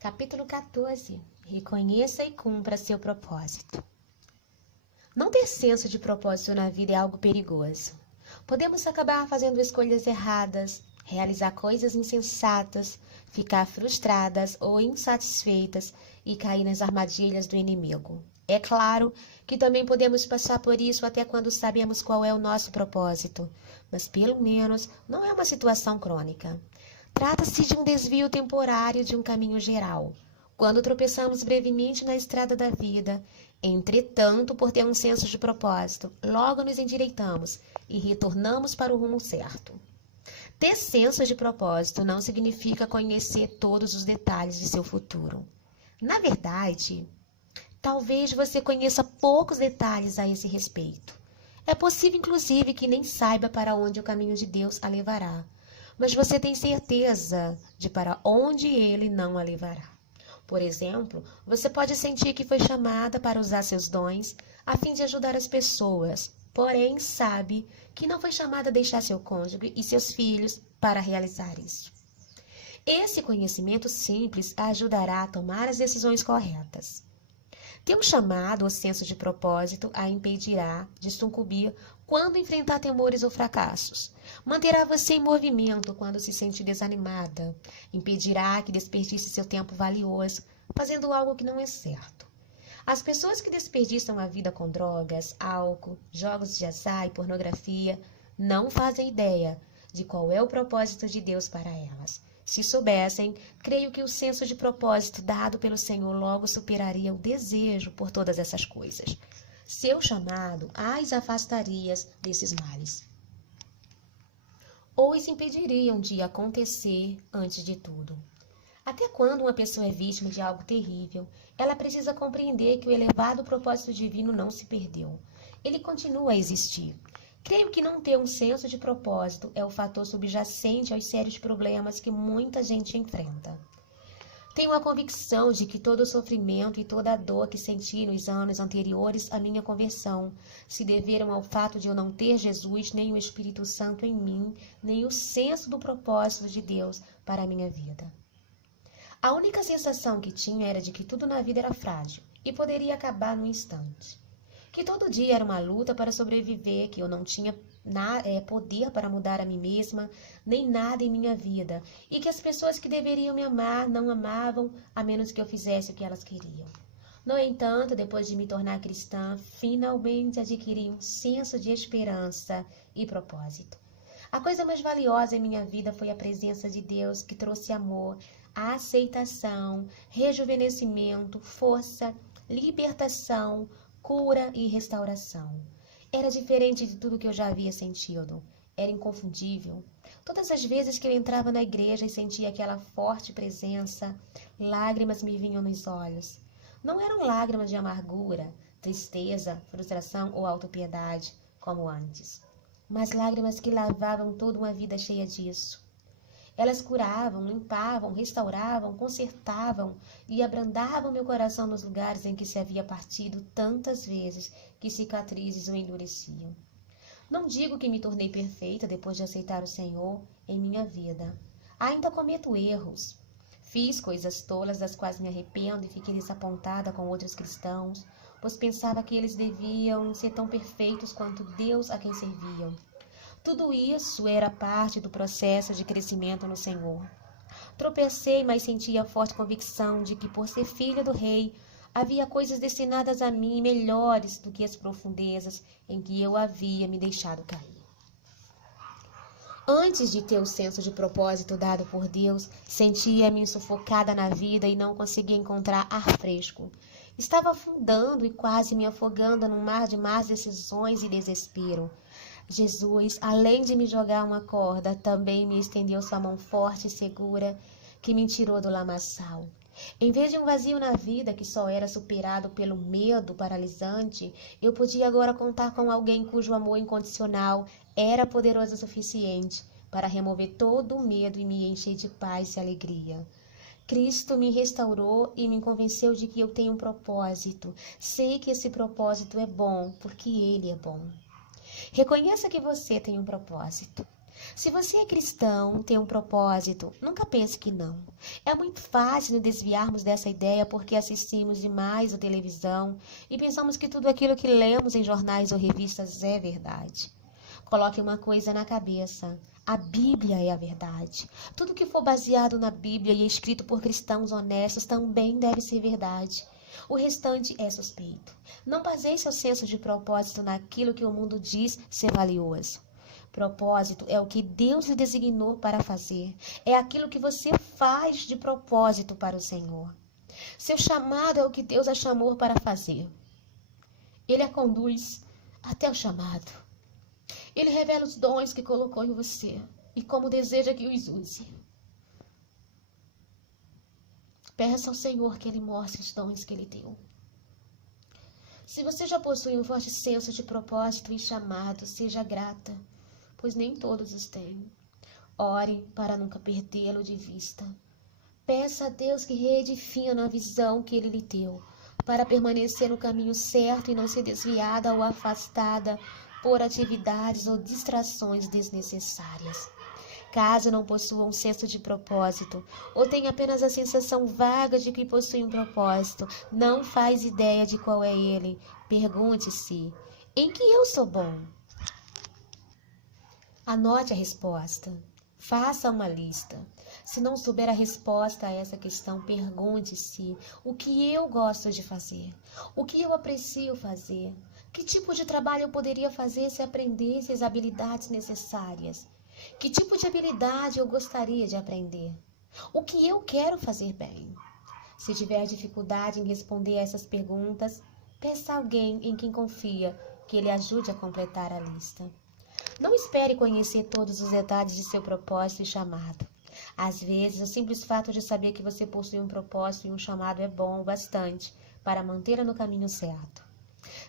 Capítulo 14. Reconheça e cumpra seu propósito. Não ter senso de propósito na vida é algo perigoso. Podemos acabar fazendo escolhas erradas, realizar coisas insensatas, ficar frustradas ou insatisfeitas e cair nas armadilhas do inimigo. É claro que também podemos passar por isso até quando sabemos qual é o nosso propósito, mas pelo menos não é uma situação crônica. Trata-se de um desvio temporário de um caminho geral, quando tropeçamos brevemente na estrada da vida. Entretanto, por ter um senso de propósito, logo nos endireitamos e retornamos para o rumo certo. Ter senso de propósito não significa conhecer todos os detalhes de seu futuro. Na verdade, talvez você conheça poucos detalhes a esse respeito. É possível, inclusive, que nem saiba para onde o caminho de Deus a levará, mas você tem certeza de para onde ele não a levará. Por exemplo, você pode sentir que foi chamada para usar seus dons a fim de ajudar as pessoas, porém sabe que não foi chamada a deixar seu cônjuge e seus filhos para realizar isso. Esse conhecimento simples a ajudará a tomar as decisões corretas. Ter um chamado ou senso de propósito a impedirá de sucumbir quando enfrentar temores ou fracassos. Manterá você em movimento quando se sentir desanimada. Impedirá que desperdice seu tempo valioso fazendo algo que não é certo. As pessoas que desperdiçam a vida com drogas, álcool, jogos de azar e pornografia não fazem ideia de qual é o propósito de Deus para elas. Se soubessem, creio que o senso de propósito dado pelo Senhor logo superaria o desejo por todas essas coisas. Seu chamado as afastaria desses males, ou os impediriam de acontecer antes de tudo. Até quando uma pessoa é vítima de algo terrível, ela precisa compreender que o elevado propósito divino não se perdeu. Ele continua a existir. Creio que não ter um senso de propósito é o fator subjacente aos sérios problemas que muita gente enfrenta. Tenho a convicção de que todo o sofrimento e toda a dor que senti nos anos anteriores à minha conversão se deveram ao fato de eu não ter Jesus, nem o Espírito Santo em mim, nem o senso do propósito de Deus para a minha vida. A única sensação que tinha era de que tudo na vida era frágil e poderia acabar num instante. Que todo dia era uma luta para sobreviver, que eu não tinha poder para mudar a mim mesma, nem nada em minha vida, e que as pessoas que deveriam me amar não amavam, a menos que eu fizesse o que elas queriam. No entanto, depois de me tornar cristã, finalmente adquiri um senso de esperança e propósito. A coisa mais valiosa em minha vida foi a presença de Deus, que trouxe amor, aceitação, rejuvenescimento, força, libertação, cura e restauração. Era diferente de tudo que eu já havia sentido. Era inconfundível. Todas as vezes que eu entrava na igreja e sentia aquela forte presença, lágrimas me vinham nos olhos. Não eram lágrimas de amargura, tristeza, frustração ou autopiedade, como antes, mas lágrimas que lavavam toda uma vida cheia disso. Elas curavam, limpavam, restauravam, consertavam e abrandavam meu coração nos lugares em que se havia partido tantas vezes que cicatrizes o endureciam. Não digo que me tornei perfeita depois de aceitar o Senhor em minha vida. Ainda cometo erros. Fiz coisas tolas das quais me arrependo e fiquei desapontada com outros cristãos, pois pensava que eles deviam ser tão perfeitos quanto Deus a quem serviam. Tudo isso era parte do processo de crescimento no Senhor. Tropecei, mas sentia a forte convicção de que, por ser filha do Rei, havia coisas destinadas a mim melhores do que as profundezas em que eu havia me deixado cair. Antes de ter o senso de propósito dado por Deus, sentia-me sufocada na vida e não conseguia encontrar ar fresco. Estava afundando e quase me afogando num mar de más decisões e desespero. Jesus, além de me jogar uma corda, também me estendeu sua mão forte e segura, que me tirou do lamaçal. Em vez de um vazio na vida que só era superado pelo medo paralisante, eu podia agora contar com alguém cujo amor incondicional era poderoso o suficiente para remover todo o medo e me encher de paz e alegria. Cristo me restaurou e me convenceu de que eu tenho um propósito. Sei que esse propósito é bom, porque Ele é bom. Reconheça que você tem um propósito. Se você é cristão, tem um propósito, nunca pense que não. É muito fácil nos desviarmos dessa ideia porque assistimos demais a televisão e pensamos que tudo aquilo que lemos em jornais ou revistas é verdade. Coloque uma coisa na cabeça: a Bíblia é a verdade. Tudo que for baseado na Bíblia e escrito por cristãos honestos também deve ser verdade. O restante é suspeito. Não baseie seu senso de propósito naquilo que o mundo diz ser valioso. Propósito é o que Deus lhe designou para fazer. É aquilo que você faz de propósito para o Senhor. Seu chamado é o que Deus a chamou para fazer. Ele a conduz até o chamado. Ele revela os dons que colocou em você e como deseja que os use. Peça ao Senhor que Ele mostre os dons que Ele deu. Se você já possui um forte senso de propósito e chamado, seja grata, pois nem todos os têm. Ore para nunca perdê-lo de vista. Peça a Deus que reedefina a visão que Ele lhe deu, para permanecer no caminho certo e não ser desviada ou afastada por atividades ou distrações desnecessárias. Caso não possua um senso de propósito, ou tenha apenas a sensação vaga de que possui um propósito, não faz ideia de qual é ele, pergunte-se: em que eu sou bom? Anote a resposta. Faça uma lista. Se não souber a resposta a essa questão, pergunte-se: o que eu gosto de fazer? O que eu aprecio fazer? Que tipo de trabalho eu poderia fazer se aprendesse as habilidades necessárias? Que tipo de habilidade eu gostaria de aprender? O que eu quero fazer bem? Se tiver dificuldade em responder a essas perguntas, peça a alguém em quem confia que ele ajude a completar a lista. Não espere conhecer todos os detalhes de seu propósito e chamado. Às vezes, o simples fato de saber que você possui um propósito e um chamado é bom o bastante para mantê-la no caminho certo.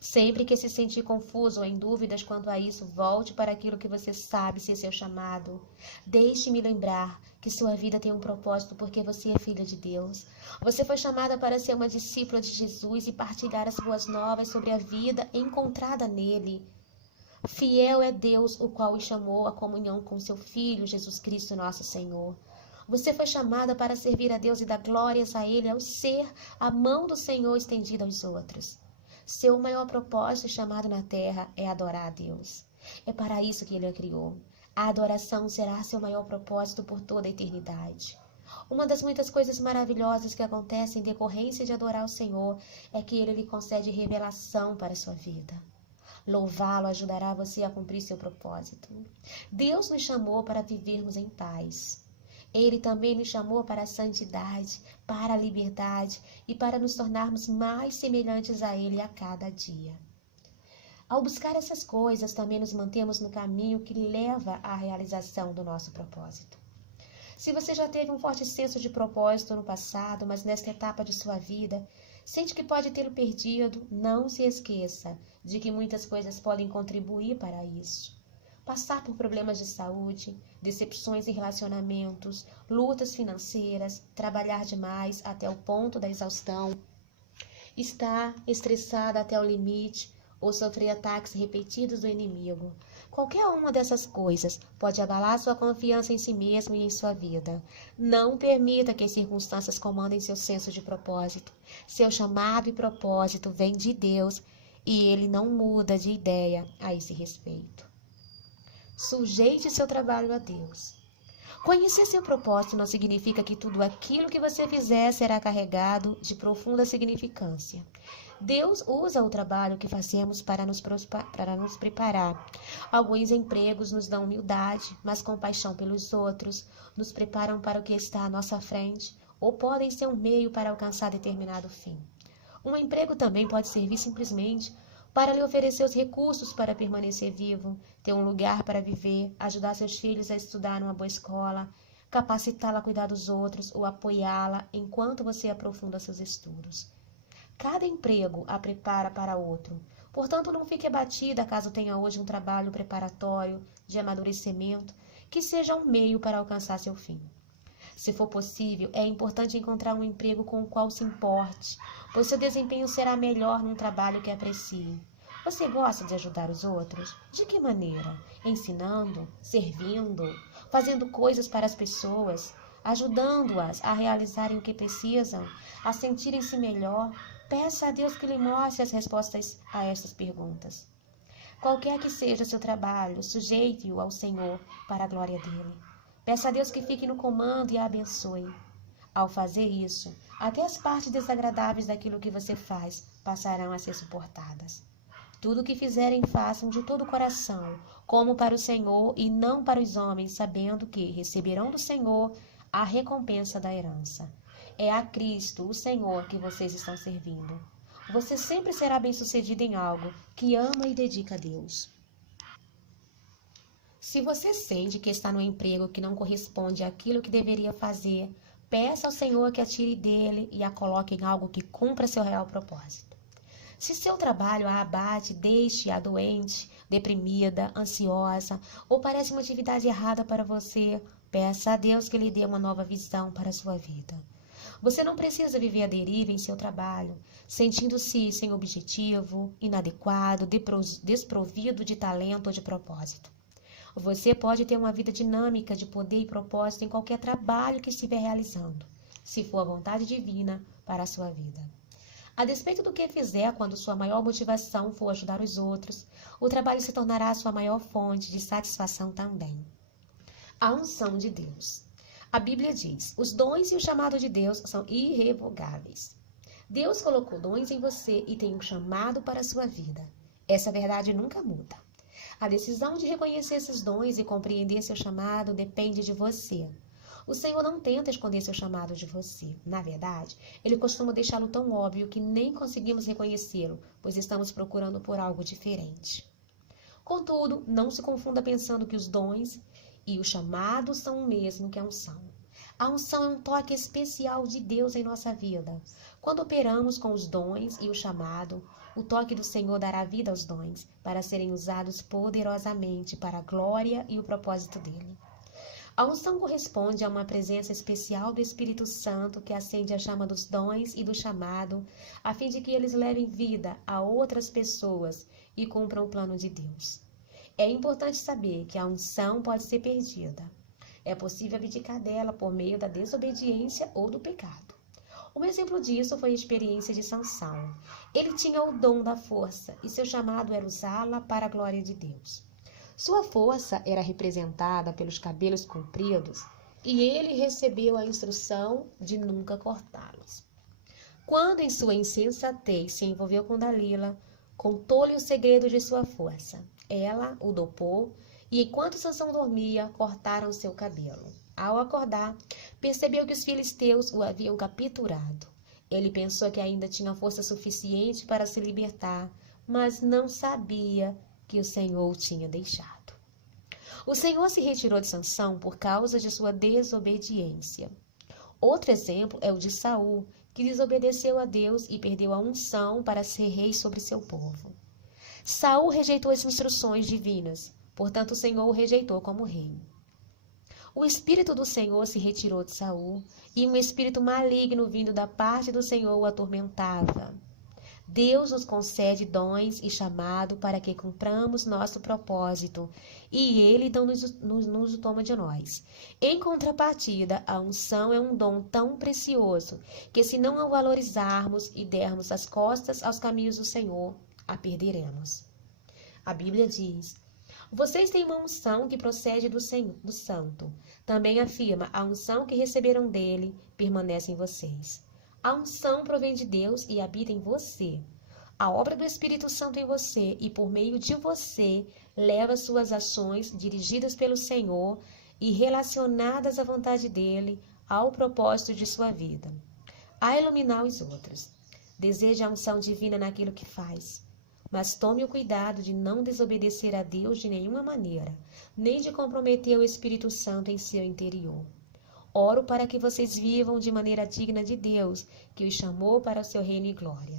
Sempre que se sentir confuso ou em dúvidas quanto a isso, volte para aquilo que você sabe ser seu chamado. Deixe-me lembrar que sua vida tem um propósito porque você é filha de Deus. Você foi chamada para ser uma discípula de Jesus e partilhar as boas novas sobre a vida encontrada nele. Fiel é Deus, o qual o chamou à comunhão com seu Filho, Jesus Cristo, nosso Senhor. Você foi chamada para servir a Deus e dar glórias a Ele ao ser a mão do Senhor estendida aos outros. Seu maior propósito e chamado na terra é adorar a Deus. É para isso que Ele a criou. A adoração será seu maior propósito por toda a eternidade. Uma das muitas coisas maravilhosas que acontecem em decorrência de adorar o Senhor é que Ele lhe concede revelação para a sua vida. Louvá-lo ajudará você a cumprir seu propósito. Deus nos chamou para vivermos em paz. Ele também nos chamou para a santidade, para a liberdade e para nos tornarmos mais semelhantes a Ele a cada dia. Ao buscar essas coisas, também nos mantemos no caminho que leva à realização do nosso propósito. Se você já teve um forte senso de propósito no passado, mas nesta etapa de sua vida, sente que pode tê-lo perdido, não se esqueça de que muitas coisas podem contribuir para isso. Passar por problemas de saúde, decepções em relacionamentos, lutas financeiras, trabalhar demais até o ponto da exaustão, estar estressada até o limite ou sofrer ataques repetidos do inimigo. Qualquer uma dessas coisas pode abalar sua confiança em si mesmo e em sua vida. Não permita que as circunstâncias comandem seu senso de propósito. Seu chamado e propósito vem de Deus e Ele não muda de ideia a esse respeito. Sujeite seu trabalho a Deus. Conhecer seu propósito não significa que tudo aquilo que você fizer será carregado de profunda significância. Deus usa o trabalho que fazemos para nos preparar. Alguns empregos nos dão humildade, mas compaixão pelos outros, nos preparam para o que está à nossa frente, ou podem ser um meio para alcançar determinado fim. Um emprego também pode servir simplesmente para lhe oferecer os recursos para permanecer vivo, ter um lugar para viver, ajudar seus filhos a estudar numa boa escola, capacitá-la a cuidar dos outros ou apoiá-la enquanto você aprofunda seus estudos. Cada emprego a prepara para outro. Portanto, não fique abatida caso tenha hoje um trabalho preparatório de amadurecimento que seja um meio para alcançar seu fim. Se for possível, é importante encontrar um emprego com o qual se importe, pois seu desempenho será melhor num trabalho que aprecie. Você gosta de ajudar os outros? De que maneira? Ensinando, servindo, fazendo coisas para as pessoas, ajudando-as a realizarem o que precisam, a sentirem-se melhor? Peça a Deus que lhe mostre as respostas a estas perguntas. Qualquer que seja o seu trabalho, sujeite-o ao Senhor para a glória dele. Peça a Deus que fique no comando e a abençoe. Ao fazer isso, até as partes desagradáveis daquilo que você faz passarão a ser suportadas. Tudo o que fizerem, façam de todo o coração, como para o Senhor e não para os homens, sabendo que receberão do Senhor a recompensa da herança. É a Cristo, o Senhor, que vocês estão servindo. Você sempre será bem-sucedido em algo que ama e dedica a Deus. Se você sente que está no emprego que não corresponde àquilo que deveria fazer, peça ao Senhor que a tire dele e a coloque em algo que cumpra seu real propósito. Se seu trabalho a abate, deixe-a doente, deprimida, ansiosa ou parece uma atividade errada para você, peça a Deus que lhe dê uma nova visão para a sua vida. Você não precisa viver à deriva em seu trabalho, sentindo-se sem objetivo, inadequado, desprovido de talento ou de propósito. Você pode ter uma vida dinâmica de poder e propósito em qualquer trabalho que estiver realizando, se for a vontade divina para a sua vida. A despeito do que fizer, quando sua maior motivação for ajudar os outros, o trabalho se tornará sua maior fonte de satisfação também. A unção de Deus. A Bíblia diz: os dons e o chamado de Deus são irrevogáveis. Deus colocou dons em você e tem um chamado para a sua vida. Essa verdade nunca muda. A decisão de reconhecer esses dons e compreender seu chamado depende de você. O Senhor não tenta esconder seu chamado de você. Na verdade, Ele costuma deixá-lo tão óbvio que nem conseguimos reconhecê-lo, pois estamos procurando por algo diferente. Contudo, não se confunda pensando que os dons e o chamado são o mesmo que a unção. A unção é um toque especial de Deus em nossa vida. Quando operamos com os dons e o chamado, o toque do Senhor dará vida aos dons, para serem usados poderosamente para a glória e o propósito dele. A unção corresponde a uma presença especial do Espírito Santo que acende a chama dos dons e do chamado, a fim de que eles levem vida a outras pessoas e cumpram o plano de Deus. É importante saber que a unção pode ser perdida. É possível abdicar dela por meio da desobediência ou do pecado. Um exemplo disso foi a experiência de Sansão. Ele tinha o dom da força e seu chamado era usá-la para a glória de Deus. Sua força era representada pelos cabelos compridos e ele recebeu a instrução de nunca cortá-los. Quando em sua insensatez se envolveu com Dalila, contou-lhe o segredo de sua força. Ela o dopou e enquanto Sansão dormia, cortaram seu cabelo. Ao acordar, percebeu que os filisteus o haviam capturado. Ele pensou que ainda tinha força suficiente para se libertar, mas não sabia que o Senhor o tinha deixado. O Senhor se retirou de Sansão por causa de sua desobediência. Outro exemplo é o de Saul, que desobedeceu a Deus e perdeu a unção para ser rei sobre seu povo. Saul rejeitou as instruções divinas, portanto o Senhor o rejeitou como rei. O Espírito do Senhor se retirou de Saul, e um espírito maligno vindo da parte do Senhor o atormentava. Deus nos concede dons e chamado para que cumpramos nosso propósito, e Ele então nos toma de nós. Em contrapartida, a unção é um dom tão precioso que, se não a valorizarmos e dermos as costas aos caminhos do Senhor, a perderemos. A Bíblia diz: vocês têm uma unção que procede do Santo. Também afirma: a unção que receberam dele permanece em vocês. A unção provém de Deus e habita em você. A obra do Espírito Santo em você e por meio de você leva suas ações dirigidas pelo Senhor e relacionadas à vontade dele ao propósito de sua vida. A iluminar os outros. Deseja a unção divina naquilo que faz. Mas tome o cuidado de não desobedecer a Deus de nenhuma maneira, nem de comprometer o Espírito Santo em seu interior. Oro para que vocês vivam de maneira digna de Deus, que os chamou para o seu reino e glória.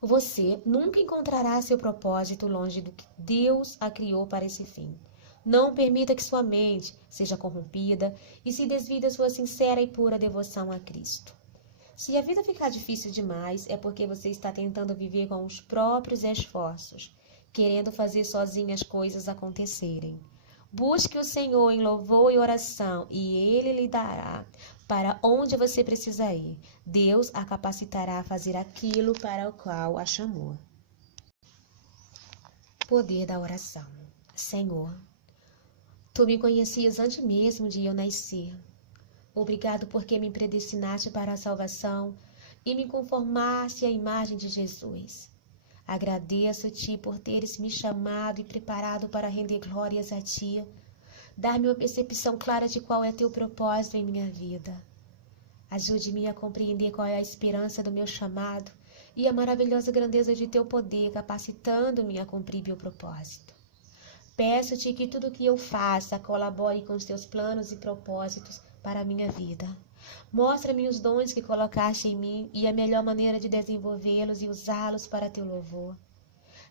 Você nunca encontrará seu propósito longe do que Deus a criou para esse fim. Não permita que sua mente seja corrompida e se desvie da sua sincera e pura devoção a Cristo. Se a vida ficar difícil demais, é porque você está tentando viver com os próprios esforços, querendo fazer sozinho as coisas acontecerem. Busque o Senhor em louvor e oração, e Ele lhe dará para onde você precisa ir. Deus a capacitará a fazer aquilo para o qual a chamou. Poder da oração. Senhor, Tu me conhecias antes mesmo de eu nascer. Obrigado porque me predestinaste para a salvação e me conformaste à imagem de Jesus. Agradeço-te por teres me chamado e preparado para render glórias a Ti. Dar-me uma percepção clara de qual é Teu propósito em minha vida. Ajude-me a compreender qual é a esperança do meu chamado e a maravilhosa grandeza de Teu poder, capacitando-me a cumprir meu propósito. Peço-te que tudo o que eu faça colabore com os Teus planos e propósitos para a minha vida. Mostra-me os dons que colocaste em mim e a melhor maneira de desenvolvê-los e usá-los para Teu louvor.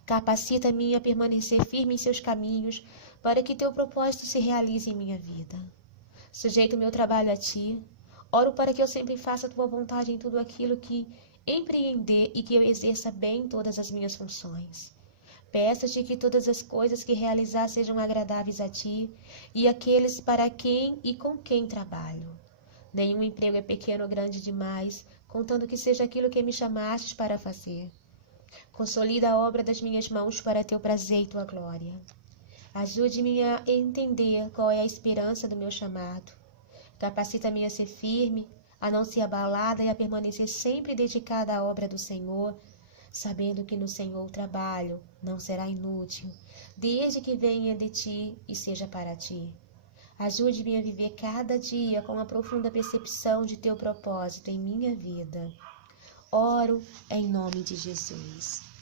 Capacita-me a permanecer firme em Seus caminhos para que Teu propósito se realize em minha vida. Sujeito meu trabalho a Ti. Oro para que eu sempre faça a Tua vontade em tudo aquilo que empreender e que eu exerça bem todas as minhas funções. Peço-te que todas as coisas que realizar sejam agradáveis a Ti e àqueles para quem e com quem trabalho. Nenhum emprego é pequeno ou grande demais, contando que seja aquilo que me chamastes para fazer. Consolida a obra das minhas mãos para Teu prazer e Tua glória. Ajude-me a entender qual é a esperança do meu chamado. Capacita-me a ser firme, a não ser abalada e a permanecer sempre dedicada à obra do Senhor, sabendo que no Senhor o trabalho não será inútil, desde que venha de Ti e seja para Ti. Ajude-me a viver cada dia com a profunda percepção de Teu propósito em minha vida. Oro em nome de Jesus.